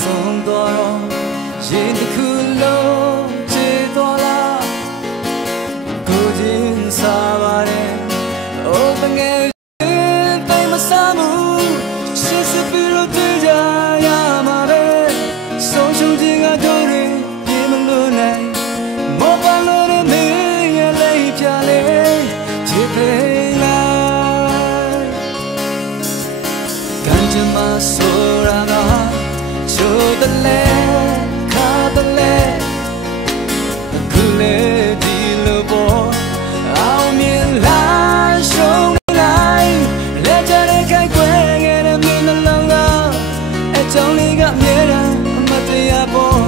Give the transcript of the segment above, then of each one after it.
ဆုံးတော့ရင်တစ်ခုလုံးချေသွားလားကိုချင်းစားပါတယ်အိုးတငယ်တိုင်းမစားမှုရှစ်စပီလို့တွေ့ကြရမှာပဲဆုံးရှုံးခြင်းကတို့တွေပြေမလို့နိုင်မောပါလို့တဲ့မင်းရဲ့လေးပြလေချစ်ဖေးလိုက်ကန်ချမဆိုရာကချိုးတယ်လေခါတယ်လေကူလေဒီလိုပေါ်အောင်မြင်လာရှုံးလိုက်လက်ကြတဲ့ခိုက်ွယ်ငယ်တဲ့မင်းနှလုံးသားအကြောင်းလေးကအမြဲတမ်းအမတရားပေါ်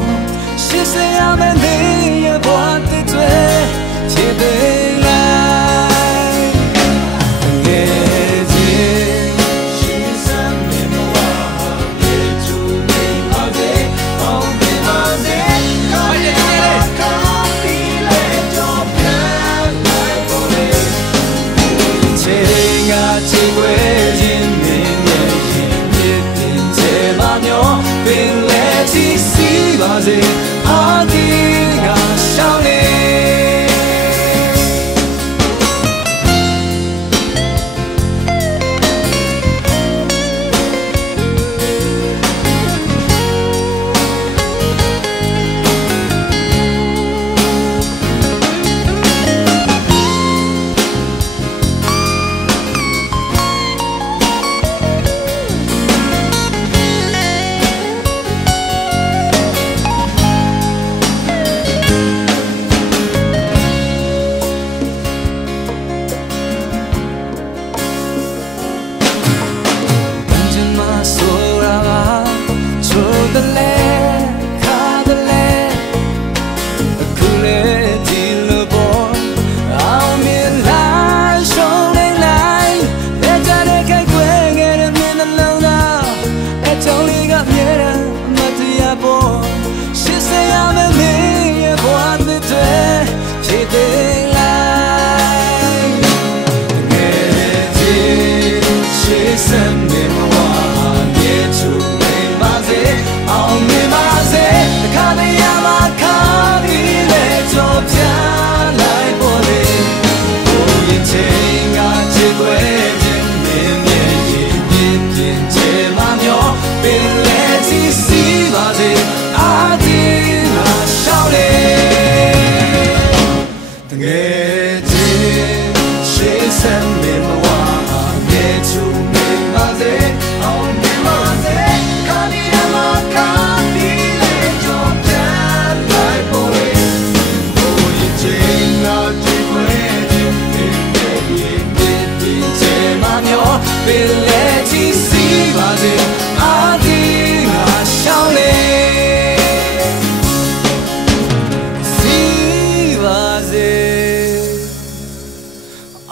ရှစ်စရမယ်မင်းရဲ့ဘဝတစ်တွေချစ်ပေးလိုက်ငယ်ချင်းရှိစမ်းမင်းဘဝရဲ့ချူပေးပါစေအောင်ပေးပါစေကောင်းရဲ့ကောင်းပြီးလေတော့ပြန်လိုက်ပေါ်လေချေငါချေွယ်ခြင်းမင်းရဲ့ရင်ပြည့်တင်ချေပါမျိုးပင်လေချီစီပါစေအာဒီငါရှောင်းနေ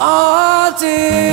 I did